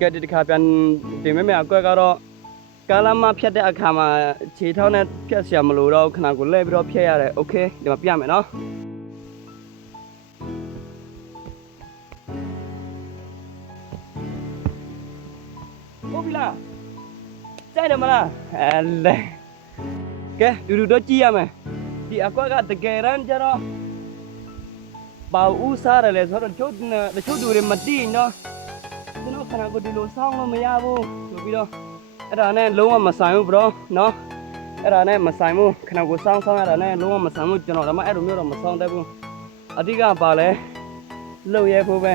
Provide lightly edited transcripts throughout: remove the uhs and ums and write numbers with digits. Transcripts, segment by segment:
ကဲဒီတစ်ခါပြန်ဒီမဲမဲအကွက်ကတော့ကာလာမဖြတ်တဲ့အခါမှာခြေထောက်နဲ့ဖြတ်เสียမလို့တော့ခဏကိုလဲပြီးတော့ဖြတ်ရတယ်โอเคဒီမှာပြမယ်နော်ဟုတ်ပြီလားကြိုက်တယ်မလားအဲလဲကဲတူတူတော့ကြည့်ရမယ်ဒီအကွက်ကတကယ်တမ်းကျတော့ဘာဦးစားတယ်လဲဆိုတော့ချို့တူတွေမတိနော်ကျွန်တော်ခဏကိုဒီလိုစောင်းလို့မရဘူးဆိုပြီးတော့အဲ့ဒါနဲ့လုံးဝမဆိုင်ဘူး bro နော်အဲ့ဒါနဲ့မဆိုင်ဘူးခဏကိုစောင်းရတာနဲ့လုံးဝမဆိုင်ဘူးကျွန်တော်တော့အဲ့လိုမျိုးတော့မစောင်းတတ်ဘူးအဓိကပါလဲလှုပ်ရဲဖို့ပဲ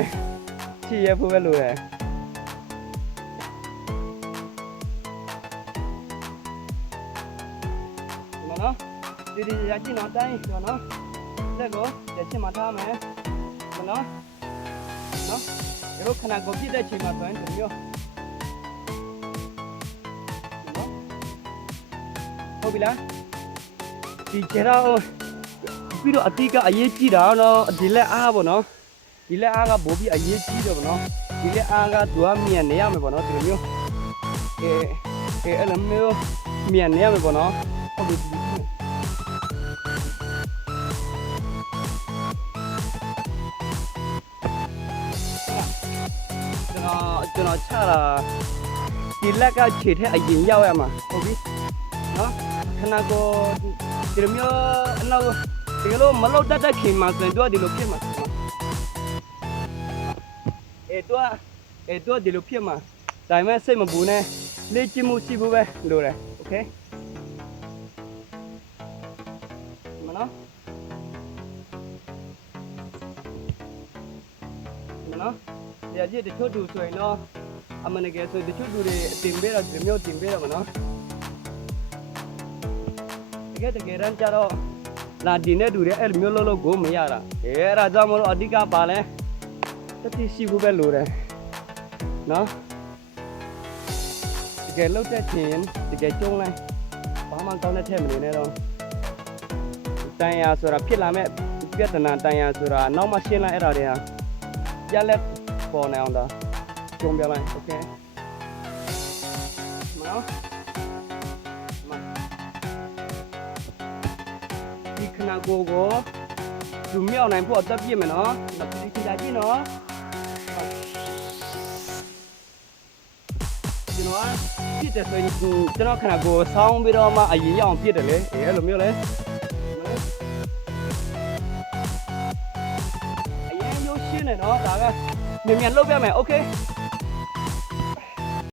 ချစ်ရဲဖို့ပဲလိုတယ်နော်ဒီရကြည့်နော်တိုင်းနော်လက်ကိုလက်ချင်မှထားမယ်နော်တို့ခဏကိုပြည့်တဲ့ချိန်မှာဆိုရင်ဒီမျိုးဟုတ်ပြီလားဒီကျတော့ပြီးတော့အတိကအရေးကြီးတာနော်ဒီလက်အားပေါ့နော်ဒီလက်အားကဘိုးပြီးအရေးကြီးတယ်ပေါ့နော်ဒီလက်အားကသူကမြန်နေရမယ်ပေါ့နော်ဒီမျိုးအဲ့လိုမျိုးမြန်နေရမယ်ပေါ့နော်ဟုတ်ပြီကျွန်တော်ချတာဒီလက်ကခြေထက်အရင်ရောက်ရမှာဟုတ်ပြီနော်ခဏကိုဒီလိုမျိုးအနောက်ဒီလိုမလောက်တတ်တဲ့ခင်မှာဆိုရင်တို့ဒီလိုဖြစ်မှာတို့ဒီလိုဖြစ်မှာဒါပေမဲ့စိတ်မပူနဲ့လေ့ကျင့်မှုရှိဖို့ပဲလိုတယ်โอเคမနော်ဒီအကြည့်တချို့သူဆိုရင်တော့အမှန်တကယ်ဆိုတချို့သူတွေတင်ပေးတော့ဒီမျိုးတင်ပေးတော့မနော်တကယ်တမ်းကျတော့လာဒီနဲ့တူတယ်အဲ့လိုမျိုးလို့ကိုမရတာအဲ့ဒါကြောင့်မလို့အဓိကပါလဲတတိရှိဖို့ပဲလိုတယ်နော်တကယ်လောက်တဲ့ချင်းတကယ်ကျုံးလိုက်ဘာမှကောင်းတဲ့ထက်မနေနဲ့တော့တန်ရာဆိုတာဖြစ်လာမဲ့ပြဿနာတန်ရာဆိုတာနောက်မှရှင်းလိုက်အဲ့ဒါတွေဟာရလက်ပေါ်နေအောင်တော့ကျုံပြလိုက်โอเคနော်ဒီခဏကိုသူမြောက်နိုင်ဖို့အသက်ပြည့်မယ်နော်ဒီကြည့်နော်ကျွန်တော်ပြည့်တယ်ဆိုရင်ကျွန်တော်ခဏကိုဆောင်းပြီးတော့မှအရင်ရအောင်ပြည့်တယ်လေအဲ့လိုမျိုးလေအရင်ရိုးရှင်းနေနော်ဒါကမြန်မြန်လုပ်ပြမယ်โอเค